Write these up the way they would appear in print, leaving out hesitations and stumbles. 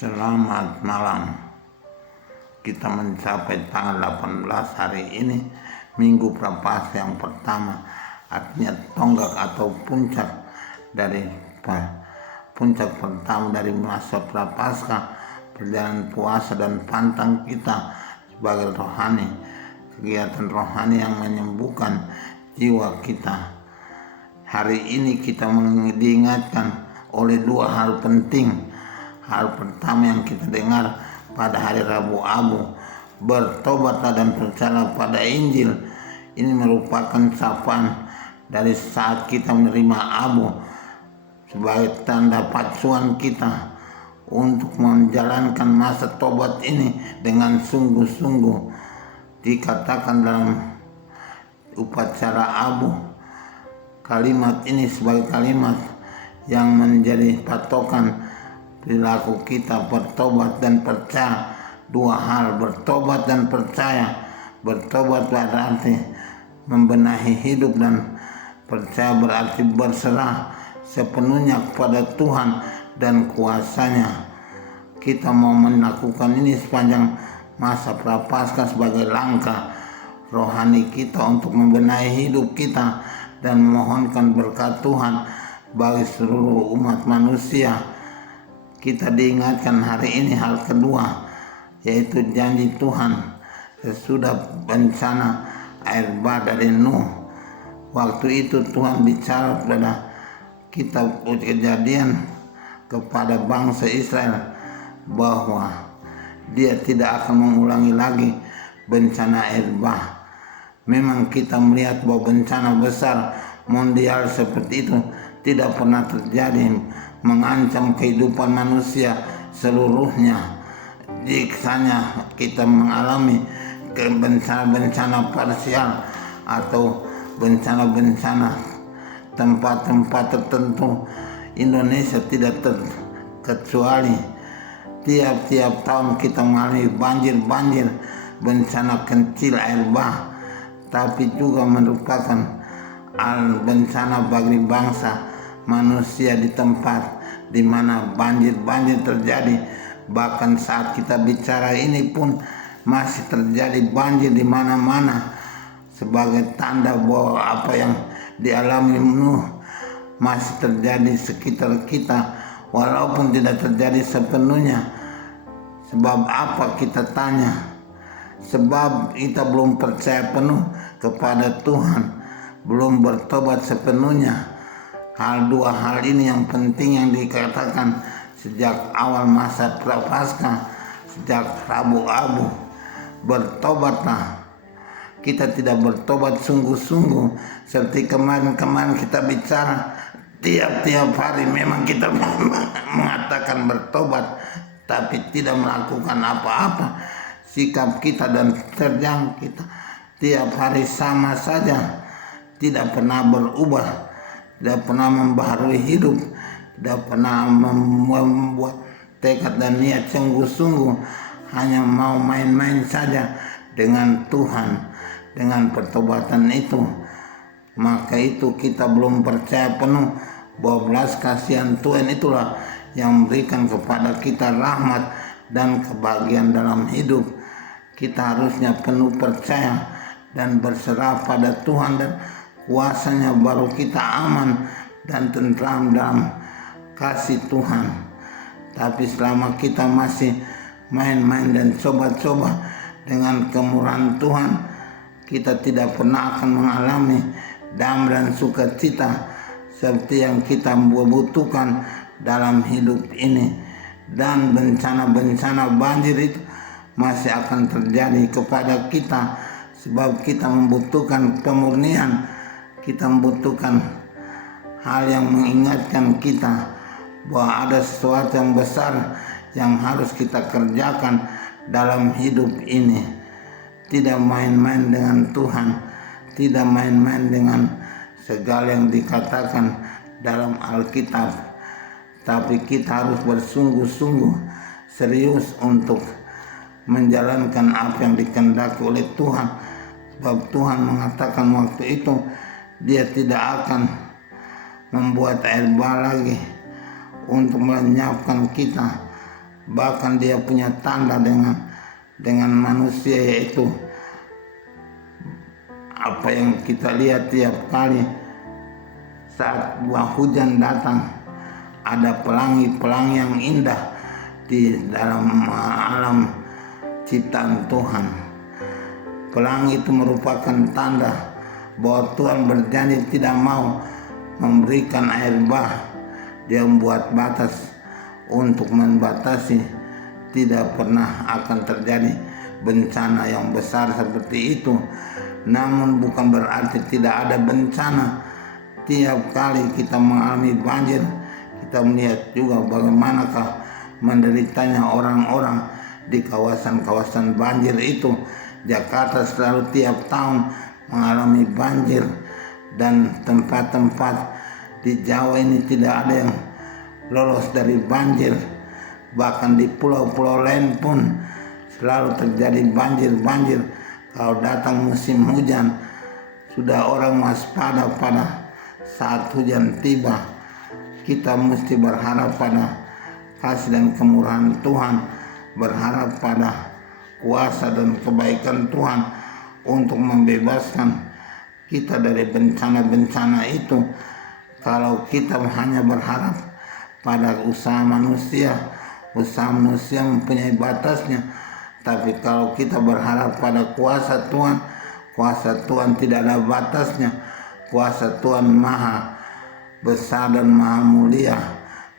Selamat malam. Kita mencapai tanggal 18 hari ini, Minggu Prapaskah yang pertama, artinya tonggak atau puncak pertama dari masa Prapaskah, perjalanan puasa dan pantang kita sebagai rohani, kegiatan rohani yang menyembuhkan jiwa kita. Hari ini kita diingatkan oleh dua hal penting. Hal pertama yang kita dengar pada hari Rabu Abu, bertobatlah dan percayalah pada Injil. Ini merupakan sapaan dari saat kita menerima Abu sebagai tanda pacuan kita untuk menjalankan masa tobat ini dengan sungguh-sungguh. Dikatakan dalam upacara Abu, kalimat ini sebagai kalimat yang menjadi patokan perilaku kita bertobat dan percaya. Dua hal, bertobat dan percaya. Bertobat berarti membenahi hidup, dan percaya berarti berserah sepenuhnya kepada Tuhan dan kuasanya. Kita mau melakukan ini sepanjang masa Prapaskah sebagai langkah rohani kita untuk membenahi hidup kita dan memohonkan berkat Tuhan bagi seluruh umat manusia. Kita diingatkan hari ini hal kedua, yaitu janji Tuhan sesudah bencana air bah dari Nuh. Waktu itu Tuhan bicara kepada kita kejadian kepada bangsa Israel bahwa Dia tidak akan mengulangi lagi bencana air bah. Memang kita melihat bahwa bencana besar mondial seperti itu tidak pernah terjadi, mengancam kehidupan manusia seluruhnya. Jikanya kita mengalami bencana-bencana parsial atau bencana-bencana tempat-tempat tertentu, Indonesia tidak terkecuali. Tiap-tiap tahun kita mengalami banjir, bencana kecil air bah, tapi juga merupakan bencana bagi bangsa manusia di tempat di mana banjir terjadi. Bahkan saat kita bicara ini pun masih terjadi banjir di mana-mana, sebagai tanda bahwa apa yang dialami Nuh masih terjadi sekitar kita, walaupun tidak terjadi sepenuhnya. Sebab apa, kita tanya? Sebab kita belum percaya penuh kepada Tuhan, belum bertobat sepenuhnya. Dua hal ini yang penting yang dikatakan sejak awal masa Prapaskah, sejak Rabu Abu. Bertobatlah. Kita tidak bertobat sungguh-sungguh seperti kemarin kita bicara. Tiap-tiap hari memang kita mengatakan bertobat, tapi tidak melakukan apa-apa. Sikap kita dan kerjaan kita tiap hari sama saja, tidak pernah berubah, tidak pernah membaharui hidup, tidak pernah membuat tekad dan niat sungguh-sungguh, hanya mau main-main saja dengan Tuhan. Dengan pertobatan itu, maka itu kita belum percaya penuh bahwa belas kasihan Tuhan itulah yang memberikan kepada kita rahmat dan kebahagiaan dalam hidup. Kita harusnya penuh percaya dan berserah pada Tuhan dan kuasanya, baru kita aman dan tentram dalam kasih Tuhan. Tapi selama kita masih main-main dan coba-coba dengan kemurahan Tuhan, kita tidak pernah akan mengalami damai dan sukacita seperti yang kita butuhkan dalam hidup ini. Dan bencana-bencana banjir itu masih akan terjadi kepada kita, sebab kita membutuhkan pemurnian. Kita membutuhkan hal yang mengingatkan kita bahwa ada sesuatu yang besar yang harus kita kerjakan dalam hidup ini. Tidak main-main dengan Tuhan, tidak main-main dengan segala yang dikatakan dalam Alkitab, tapi kita harus bersungguh-sungguh serius untuk menjalankan apa yang dikehendaki oleh Tuhan. Sebab Tuhan mengatakan waktu itu Dia tidak akan membuat air bah lagi untuk melenyapkan kita, bahkan dia punya tanda dengan manusia, yaitu apa yang kita lihat tiap kali saat buah hujan datang, ada pelangi-pelangi yang indah di dalam alam ciptaan Tuhan. Pelangi itu merupakan tanda bahwa Tuhan berjanji tidak mau memberikan air bah. Dia membuat batas untuk membatasi, tidak pernah akan terjadi bencana yang besar seperti itu. Namun bukan berarti tidak ada bencana. Tiap kali kita mengalami banjir, kita melihat juga bagaimanakah menderitanya orang-orang di kawasan-kawasan banjir itu. Jakarta selalu tiap tahun mengalami banjir, dan tempat-tempat di Jawa ini tidak ada yang lolos dari banjir. Bahkan di pulau-pulau lain pun selalu terjadi banjir. Kalau datang musim hujan, sudah orang waspada pada saat hujan tiba. Kita mesti berharap pada kasih dan kemurahan Tuhan, berharap pada kuasa dan kebaikan Tuhan untuk membebaskan kita dari bencana-bencana itu. Kalau kita hanya berharap pada usaha manusia mempunyai batasnya. Tapi kalau kita berharap pada kuasa Tuhan tidak ada batasnya. Kuasa Tuhan maha besar dan maha mulia,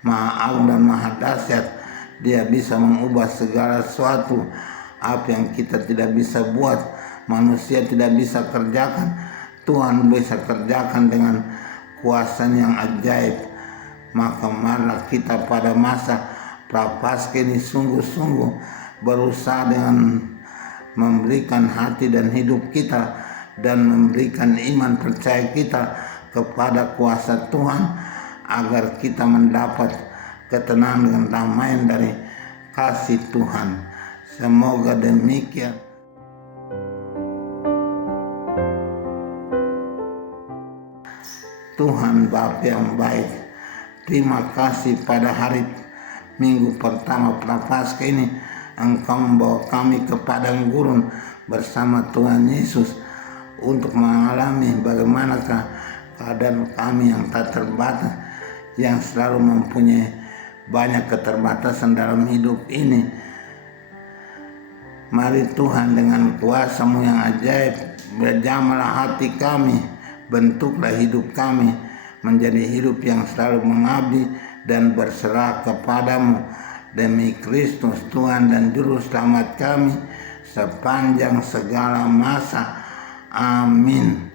maha agung dan maha dahsyat. Dia bisa mengubah segala sesuatu. Apa yang kita tidak bisa buat, manusia tidak bisa kerjakan, Tuhan bisa kerjakan dengan kuasa yang ajaib. Maka marilah kita pada masa Prapaskah ini sungguh-sungguh berusaha dengan memberikan hati dan hidup kita, dan memberikan iman percaya kita kepada kuasa Tuhan, agar kita mendapat ketenangan dan damai dari kasih Tuhan. Semoga demikian. Tuhan Bapa yang baik, terima kasih pada hari Minggu pertama Prapaskah ini Engkau membawa kami ke padang gurun bersama Tuhan Yesus untuk mengalami bagaimanakah keadaan kami yang tak terbatas, yang selalu mempunyai banyak keterbatasan dalam hidup ini. Mari Tuhan dengan kuasa-Mu yang ajaib, berjamalah hati kami, bentuklah hidup kami menjadi hidup yang selalu mengabdi dan berserah kepadamu, demi Kristus Tuhan dan Juru Selamat kami sepanjang segala masa. Amin.